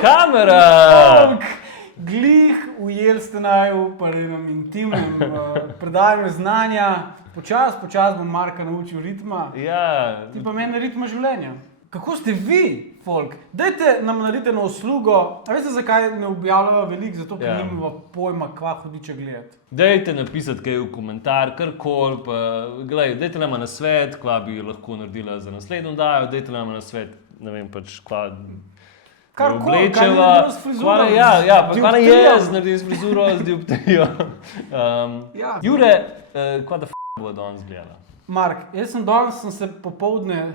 Kamera! Glih ujeli ste naju v enem intimnem predavanju znanja. Počas bom Marka naučil ritma. Ja. Ti pa meni ritma življenja. Kako ste vi, folk? Dajte nam narediti eno uslugo. A veste, zakaj ne objavljajo veliko? Zato, ker nimamo pojma, kva hodiče gledati. Dajte napisati kaj v komentar, karkoli, pa glej, dajte nam na svet, kva bi lahko naredila za naslednjo dajo, dajte nam na svet, ne vem pač, kva oblečeva. Kva ne jaz naredim s frizuro, z dioptrijo. Jure, kva da bo danes gledala? Mark, jaz sem se popoldne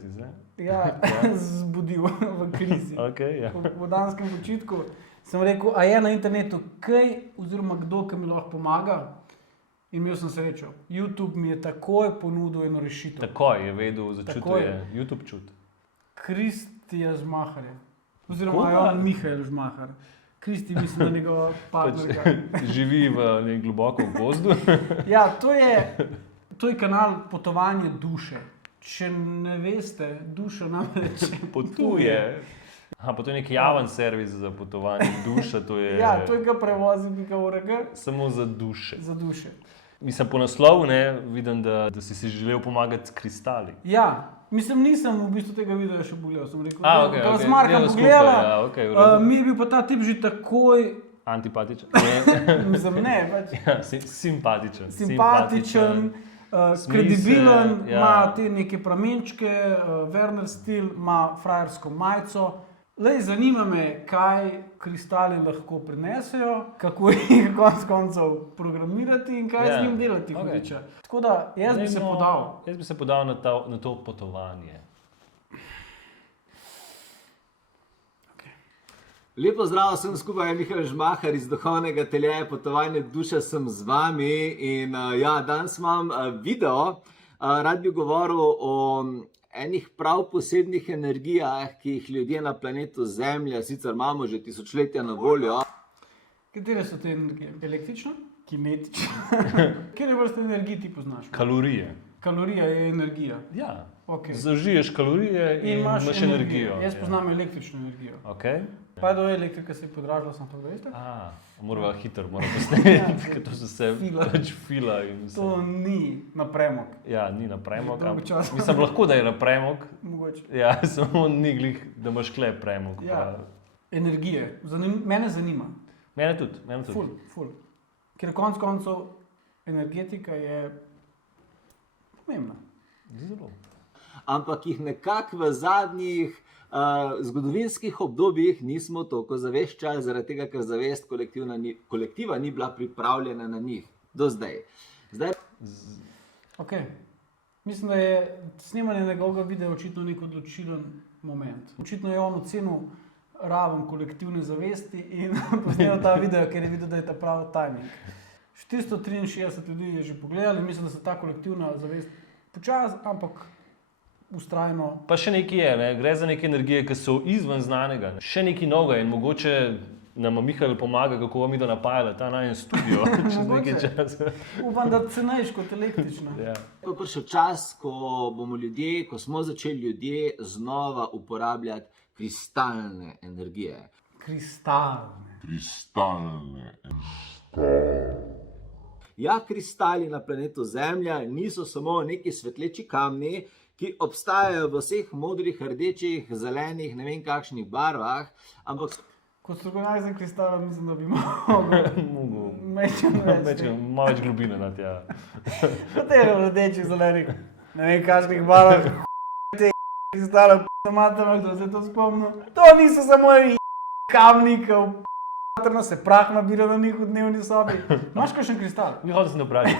si se? Ja, zbudil v krizi. Okay, ja. V danskem počitku sem rekel, a je na internetu kaj, oziroma kdo, ki mi lahko pomaga? In imel sem srečo. YouTube mi je takoj ponudil eno rešitev. Takoj je vedel, začutil je YouTube čut. Kristija Žmaharja. Oziroma Jovan Mihael Žmahar. Kristi, mislim, da njegova partnerka. Živi v nekem globokem gozdu. Ja, to je kanal Potovanje duše. Če ne veste, duša namreč potuje. Pa to je nek javen servis za potovanje duša, to je... Ja, to je ga prevozi.org. Samo za duše. Za duše. Mislim, po naslovu, vidim, da si želel pomagati s kristali. Ja, nisem v bistvu tega videa še pogledal, sem rekel, da z Markom pogledala, mi je bil pa ta tip že takoj... Antipatičen? Mislim, ne, pač... Ja, simpatičen. Kredibilen, ima te neke pramenčke, Werner stil, ima frajersko majico. Lej, zanima me, kaj kristali lahko prinesejo, kako jih konec koncev programirati in kaj z njim delati, hudiča. Tako da, jaz bi se podal na to potovanje. Lepo zdrav, sem skupaj Mihael Žmahar iz Duhovnega ateljeja Potovanje duše, sem z vami in danes imam video. Rad bi govoril o enih prav posebnih energijah, ki jih ljudje na planetu Zemlja sicer imamo že tisočletja na voljo. Katere so te energije? Električna? Kinetična? Katere vrste energij ti poznaš? Kalorije. Kalorija je energija? Ja. Okay. Zažiješ kalorije in imaš energijo. Jaz poznam električno energijo. Okay. Pa do elektrika se je podražila, sem to veste? Morava hitro, posneti, ker to so se pač fila in vse. To ni na premog. Ja, ni na premog. Mislim, lahko da je na premog. Mogoče. Ja, samo ni glih, da imaš kle premog. Ja, energije. Mene zanima. Mene tudi. Ful. Ker konec koncev energetika je pomembna. Zelo. Ampak jih nekako v zadnjih zgodovinskih obdobjih nismo toliko zaveščali, zaradi tega, ker zavest kolektiva ni bila pripravljena na njih do zdaj. Ok. Mislim, da je snemanje njegovega videa očitno nek odločilen moment. Očitno je on ocenil raven kolektivne zavesti in posnel ta video, ker je videl, da je ta pravi timing. 463 ljudi je že pogledali, mislim, da se ta kolektivna zavest počasi, ampak ustrajno. Pa še nekaj je, gre za neke energije, ki so izven znanega. Še nekaj novega in mogoče nam Mihael pomaga, kako vam je napajala ta najen studio čez nekaj časa. Upam, da cenejš kot električna. Ja. Je prišel čas, ko smo začeli ljudje znova uporabljati kristalne energije. Kristalne. Ja, kristali na planetu Zemlja niso samo neki svetleči kamni, ki obstajajo v vseh modrih, rdečih, zelenih, ne vem kakšnih barvah, ampak... Kot strokovnjak za kristale, mislim, da bi mogel malo več globine na tja. Katero rdečih, zelenih, ne vem kakšnih barvah, te kristale, da se to spomnil. To niso samo kamnikov, se prah nabira na njih v dnevni sobi. Imaš kakšen kristal? Hodil sem vprašati.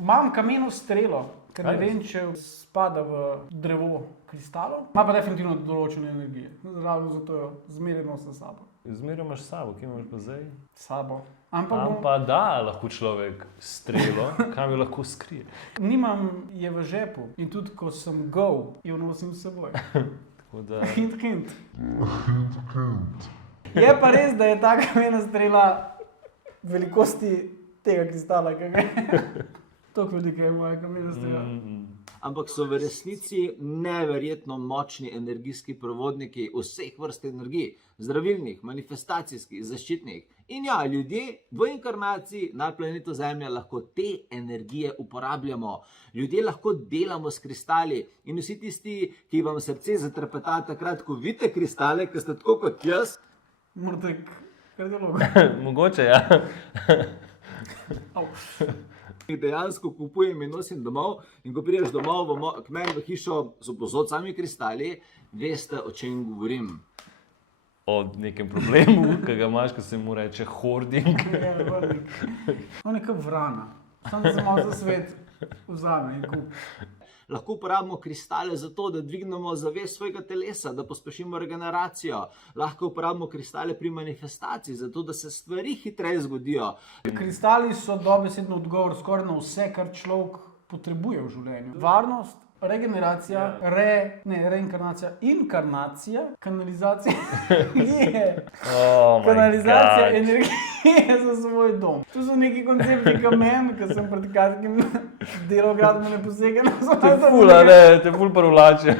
Imam kameno strelo, ker ne vem, če spada v drevo kristalov. Ima pa definitivno določene energije. Ravno zato jo zmeraj nosim s sabo. Zmeraj imaš sabo, kje imaš pa zdaj? Sabo. Pa da, lahko človek strelo, kam jo lahko skrije. Nimam je v žepu in tudi ko sem go, jo nosim s seboj. Hint. Je pa res, da je ta kamena strela velikosti tega kristala, kaj gre. Toliko velike je moja kamena strela. Ampak so v resnici neverjetno močni energijski provodniki vseh vrst energij, zdravilnih, manifestacijskih, zaščitnih. In ja, ljudje v inkarnaciji na planetu Zemlja lahko te energije uporabljamo. Ljudje lahko delamo s kristali in vsi tisti, ki vam srce zatrepeta takrat, ko vidite kristale, ki ste tako kot jaz. Morate kardiolog. Mogoče, ja. Jih dejansko kupujem in nosim domov, in ko prideš domov k meni v hišo, so povsod sami kristali, veste, o čem govorim. O nekem problemu, ki ga imaš, ki se mu reče hoarding. On je kot vrana. Samo da se malo za svet vzame in kup. Lahko uporabimo kristale za to, da dvignemo zavest svojega telesa, da pospešimo regeneracijo. Lahko uporabimo kristale pri manifestaciji, zato da se stvari hitreje zgodijo. Kristali so dobesedno odgovor skoraj na vse, kar človek potrebuje v življenju. Varnost, regeneracija, reinkarnacija, inkarnacija, kanalizacija kanalizacija energije za svoj dom. To so neki koncepti kamen, ki sem pred kratkim delal gradbene posege. Te ful privlače.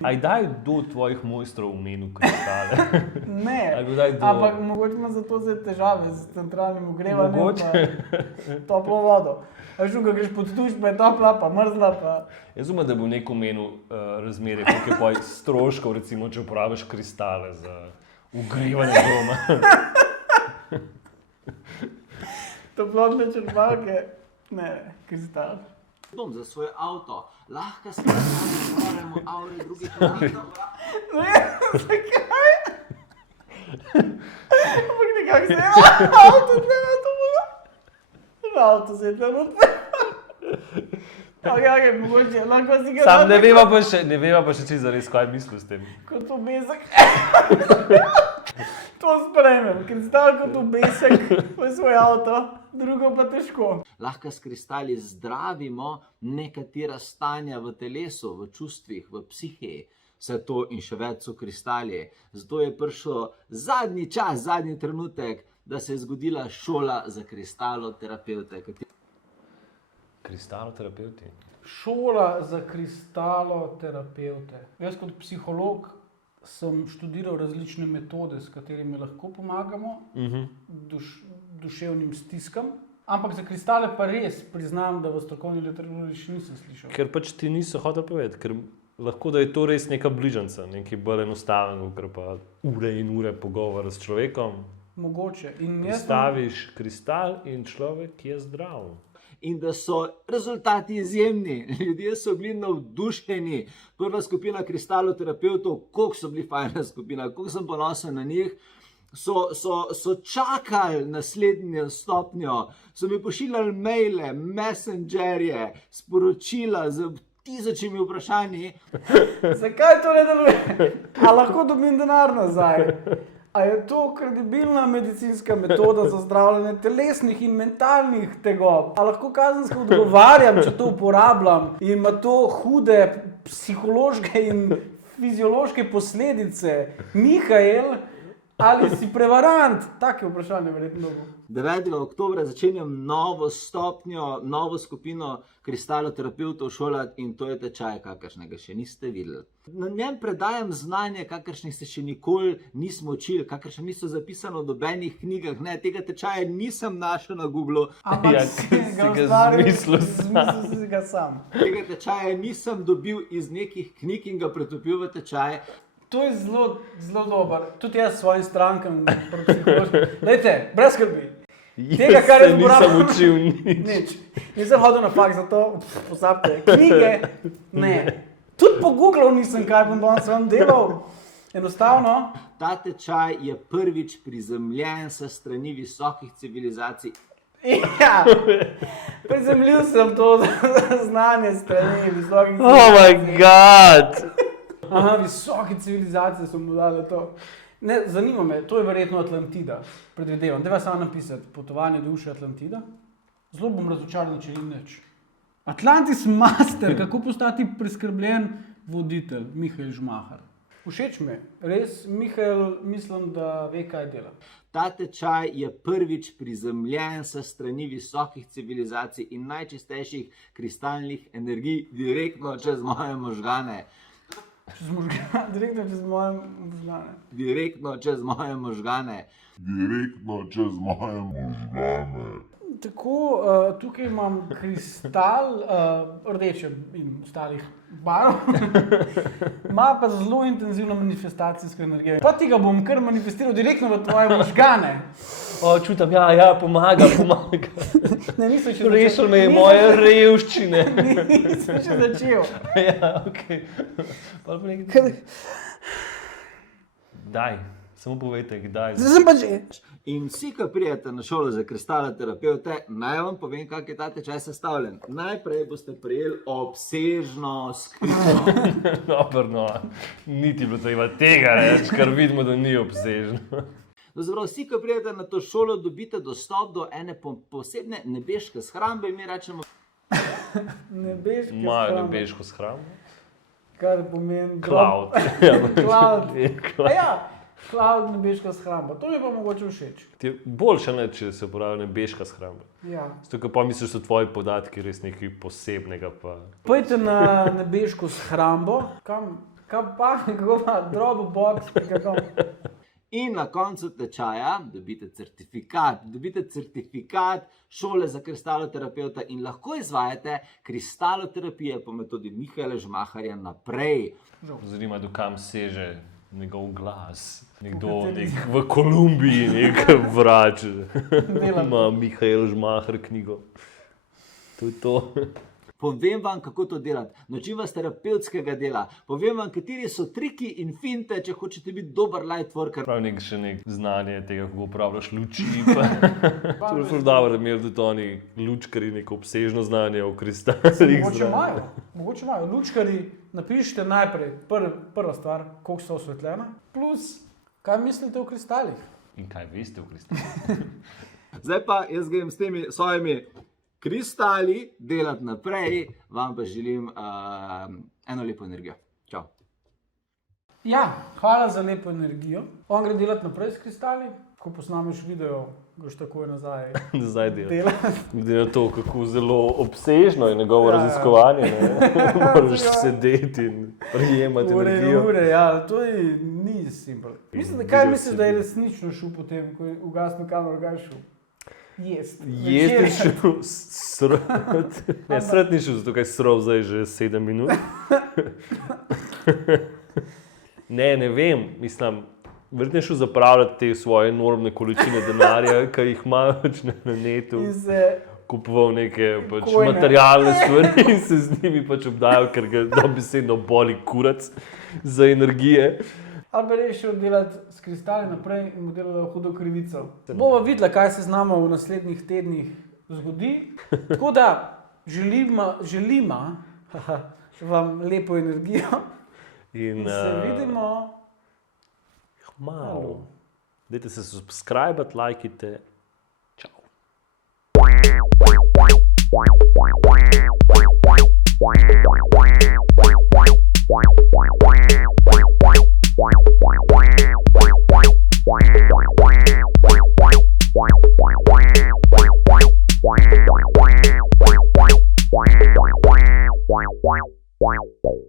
Aj daj do tvojih mojstrov v menu kristale. Ne, Ampak ampak mogoče ima zato zdaj težave z centralnim ogrevanjem pa toplo vodo. A šuka greš pod tuš, pa je topla, pa mrzla, pa... Jaz umem, da bo v neko menu razmerje, koliko je poj stroškov, recimo, če uporabiš kristale za ogrevanje doma. Toplotne črpalke, ne, kristal. Dom za svoj avto. Lahko se razpravljamo avre drugih avtov. Ne, zakaj? Ampak nekako se je avto tlema to bilo. Avto se je tlema to. Ok, mogoče, lahko si ga... Sam ne veva pa še čisto zares, kaj misliš s tem. Kot obesek. To sprejmem, kristal kot obesek v svoj avto, drugo pa težko. Lahko s kristali zdravimo nekatera stanja v telesu, v čustvih, v psihi. Vse to in še več so kristali. Zato je prišel zadnji čas, zadnji trenutek, da se je zgodila šola za kristaloterapevte. Kristaloterapevti? Šola za kristaloterapevte. Jaz kot psiholog sem študiral različne metode, s katerimi lahko pomagamo duševnim stiskam. Ampak za kristale pa res priznam, da v strokovni literaturi še nisem slišal. Ker pač ti niso hotel povedati, ker lahko da je to res neka bližanca, nekaj bolj enostaven, ker pa ure in ure pogovora s človekom. Mogoče. Staviš kristal in človek je zdrav. In da so rezultati izjemni. Ljudje so bili navdušeni. Prva skupina kristaloterapevtov, koliko so bili fajna skupina, koliko sem ponosen na njih, so čakali naslednjo stopnjo, so mi pošiljali maile, messengerje, sporočila z tisočimi vprašanji. Zakaj to ne deluje? A lahko dobim denar nazaj? A je to kredibilna medicinska metoda za zdravljenje telesnih in mentalnih tegob? A lahko kazensko odgovarjam, če to uporabljam in ima to hude psihološke in fiziološke posledice? Mihael, ali si prevarant? Take vprašanje verjetno bo. 9. oktobra začenjam novo stopnjo, novo skupino kristaloterapevtov šolati in to je tečaj, kakršnega še niste videli. Na njem predajam znanje, kakršnih se še nikoli nismo učili, kakršne niso zapisano v nobenih knjigah. Ne, tega tečaja nisem našel na Googlu. Ampak si ga zmislil si ga sam. Tega tečaja nisem dobil iz nekih knjig in ga pretopil v tečaj. To je zelo, zelo dober. Tudi jaz svojim strankam Lejte, brez skrbi. Tega, kar jaz nisem učil nič. Nisem hodil na faks za to, pozabite. Knjige, ne. Tudi po Googlu nisem, kaj bom danes vam delal. Enostavno. Ta tečaj je prvič prizemljen s strani visokih civilizacij. Ja, prizemljil sem to znanje strani visokih civilizacij. Oh my god! Aha, visoke civilizacije so mu dali to. Ne, zanima me, to je verjetno Atlantida, predvidevam. Daj vas samo napisati, potovanje duše Atlantida. Zelo bom razočaran, če ni nič. Atlantis Master, kako postati preskrbljen voditelj, Mihael Žmahar. Všeč mi je. Res, Mihael, mislim, da ve, kaj dela. Ta tečaj je prvič prizemljen s strani visokih civilizacij in najčistejših kristalnih energij direktno čez moje možgane. Čez možgane, direktno čez moje možgane. Direktno čez moje možgane. Direktno čez moje možgane. Tako, tukaj imam kristal, rdeče in ostalih barv, ima pa zelo intenzivno manifestacijsko energijo. Pa ti ga bom kar manifestiral direktno v tvoje možgane. Čutim, ja, pomaga. Ne, nisem še Rešil me je moje revščine. Nisem še začel. Ja, okej. Pa nekaj. Daj, samo povejte, kdaj. Zdaj sem pa že. In vsi, ki prijete na šolo za kristaloterapeute, naj vam povem, kako je ta tečaj sestavljen. Najprej boste prijeli obsežno skripto. Dobro, niti bilo treba tega reči, ker vidimo, da ni obsežno. Zapravo, vsi, ki prijete na to šolo, dobite dostop do ene posebne nebeške shrambe in mi rečemo, Nebeške Imajo shrambe, nebeško shrambo. kar pomeni Cloud. Cloud. A ja, cloud, nebeška shramba. To mi pa mogoče všeč. Ti je boljše, ne, če se uporablja nebeška shramba. Ja. Zato, ker pa misliš, da so tvoji podatki res nekaj posebnega. Pa. Pojdite na nebeško shrambo, kam pa, kako pa, Dropbox, kako. in na koncu tečaja dobite certifikat šole za kristaloterapeuta in lahko izvajate kristaloterapije po metodi Mihaela Žmaharja naprej. Zanima, do kam seže njegov glas. Nekdo v Kolumbiji, nek vrač. Ima Mihael Žmahar knjigo. To je to. Povem vam, kako to delati. Naučim vas terapevtskega dela. Povem vam, kateri so triki in finte, če hočete biti dober light worker. Prav še nek znanje tega, kako upravljaš luči. To je zelo dobro, da imajo tudi oni lučkari neko obsežno znanje o kristalih. Mogoče imajo. Lučkari, napišite najprej prva stvar, koliko so osvetljena, plus kaj mislite o kristalih. In kaj veste o kristalih? Zdaj pa jaz grem s temi svojimi kristali delati naprej, vam pa želim eno lepo energijo. Čau. Ja, hvala za lepo energijo. On gre delati naprej s kristali, ko posnameš video, greš takoj nazaj Zdaj dela. delati. Glede na to, kako zelo obsežno je njegovo raziskovanje, moraš sedeti in prijemati energijo. Ure, ja, to ni simpel. Mislim, kaj misliš, da je resnično šel potem, ko je ugasnil kamero, kaj je šel? Jest je šel srot. Ne, srot ni šel, zato kaj srov zdaj že 7 minut. Ne vem, mislim, verjetno je šel zapravljati te svoje enormne količine denarja, ki jih ima na netu. In se Kupoval neke Kojne. materialne stvari in se z njimi obdajal, ker ga dobesedno boli kurac za energije. ali pa rešil delati s kristali naprej in mu delal hudo krivico. Bova videla, kaj se z nama v naslednjih tednih zgodi. Tako da želim vam lepo energijo In in se vidimo. Malo. Dajte se subskrbati, lajkite. Čau. Wow.